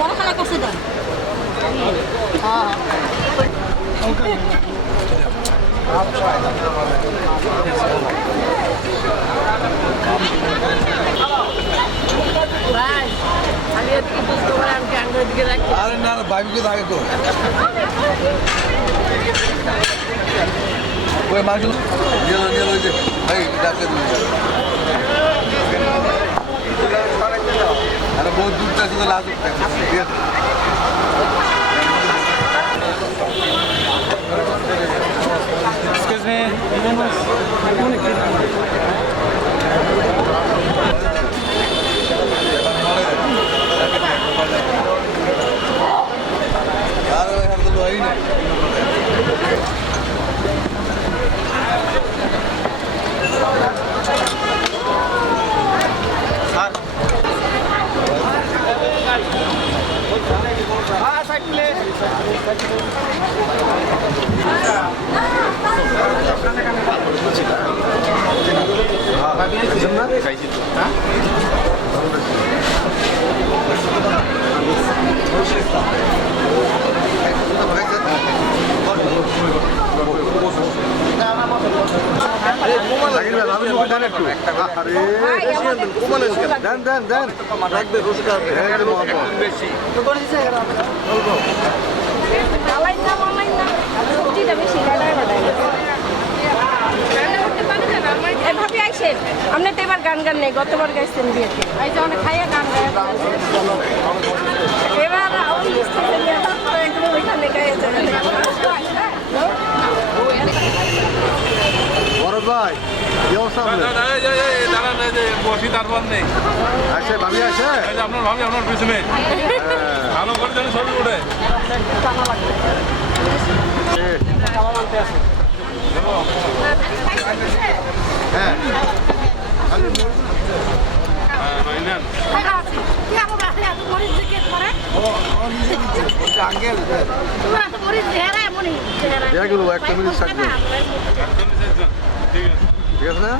বড় খেলা করছে তো আরে না বাইকে থাকে তো ওই মাছ নিয়ে রয়েছে ভাই ডাক্তার আরে বহুত দূরটা শুধু লাজ ঠিক আছে Excuse me. यार मैं हम तो वही नहीं এভাবে আইসেন আপনি তো এবার গান গান নেই গতবার গাইছেন বিয়েতে এই যে অনেক খাইয়া গান গায় এবার ওই স্টেজে নিয়ে তারপরে একদম ওইখানে গাইয়ে যায় বড় ভাই কি অবস্থা বসি তারপর নেই আসে ভাবি আসে আপনার ভাবি আপনার পিছনে ভালো করে যেন ছবি উঠে হ্যাঁ আঙ্কেল একটা মিনিট থাকবে ঠিক আছে না